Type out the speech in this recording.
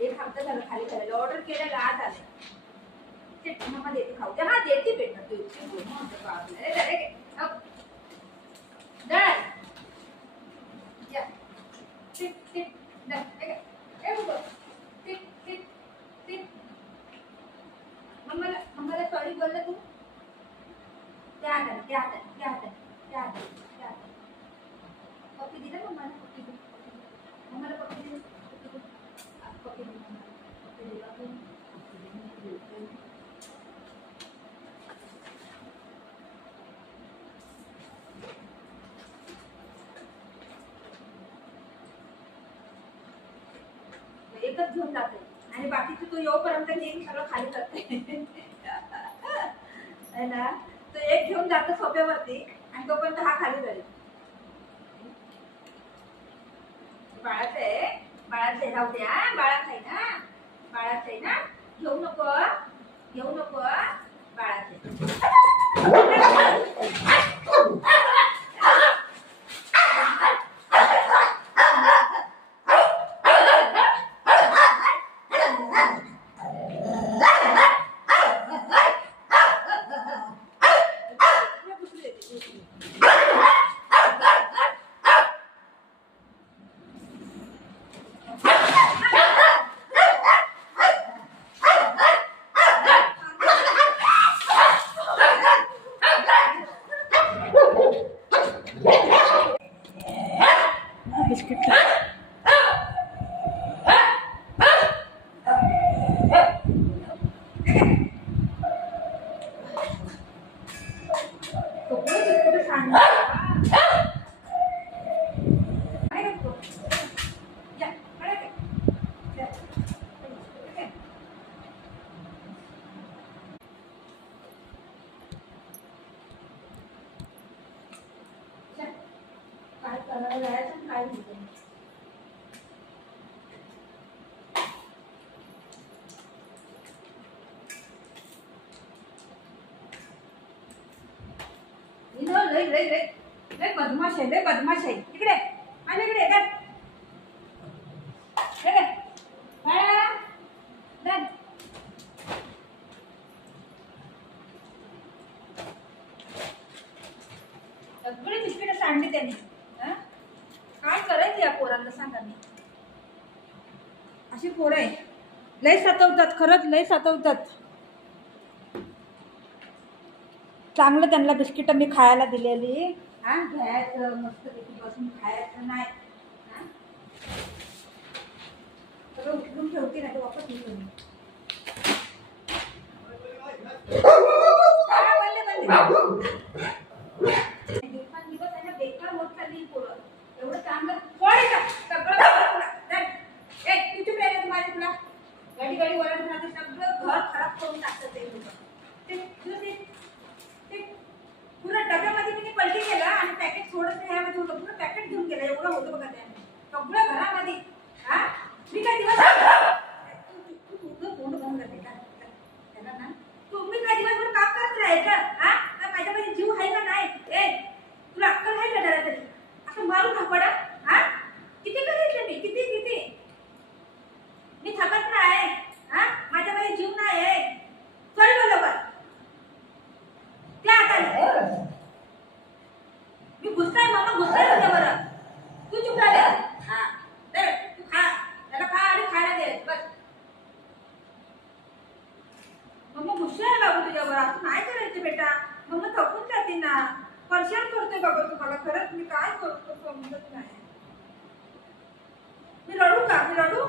एक हफ्ता झाला खाली करायला ऑर्डर केलेला आज आले ते मम्मा देते खाऊ दे. हा देते बेटा देते बोल आपल्याला डायरेक्ट डळ या टिक टिक डळ ए बघ टिक टिक टिक मम्माला सॉरी बोलला तू क्या पप्पी दिला मम्माला पप्पी दिला एकच घेऊन जाते आणि बाकीचे तो येऊपर्यंत एक सगळं खाली करते ना. तो एक घेऊन जातो सोप्यावरती आणि तोपर्यंत हा खाली जाईल. बाळाचं आहे राहू द्या. बाळाचं आहे ना घेऊ नको बाळाचं लय बदमाश आहे इकडे आणि इकडे कर सगळे बिस्किट सांडली त्यांनी. काय करायचं या पोरांना सांगा मी. अशी पोरं आहे, लय सतवतात, खरंच लय सतवतात. चांगलं त्यांना बिस्किट मी खायला दिलेली. हा, घ्यायचं मस्त पैकी बसून खायचं नाही. हा, सगळं उचलून ठेवते ना, ते वापस घेऊन. दिवस त्यांना बेकार होत चालली पोरं. एवढं चांगलं तुला गाडी गाडी वरत राहते, सगळं घर खराब करून टाकतं ते पुरा डब्यामध्ये मी पलटी केला आणि पॅकेट सोडत नाही, ह्यामध्ये होतं पुरं पॅकेट घेऊन गेलं. एवढं होतं बघा त्याने सगळं घरामध्ये. हा, मी काय दिवस तुझं तोंड बंद करते का त्याला ना, तुम्ही काय दिवसभर काम करत राहायचं. हा, माझ्यामध्ये जीव आहे का नाही? तुला अक्कल आहे का जरा तरी? असं मारू थापडा. हा, किती करायचं मी, किती किती मी थकत नाही. हा, माझ्यामध्ये जीव नाही आहे. चल बरोबर त्या हाताने मी घुसताय, मामा घुसताय होत्या बरं. तू चुप राहा. हा, तू खा, त्याला खा आणि खायला दे बस. मम्मा गुस्सा आहे बाबू तुझ्यावर, असं नाही करायचं बेटा. मम्मा थकून जाते ना, परेशान करतोय बाबा तुम्हाला. खरंच मी काय करतो समजत नाही. मी रडू का? मी रडू?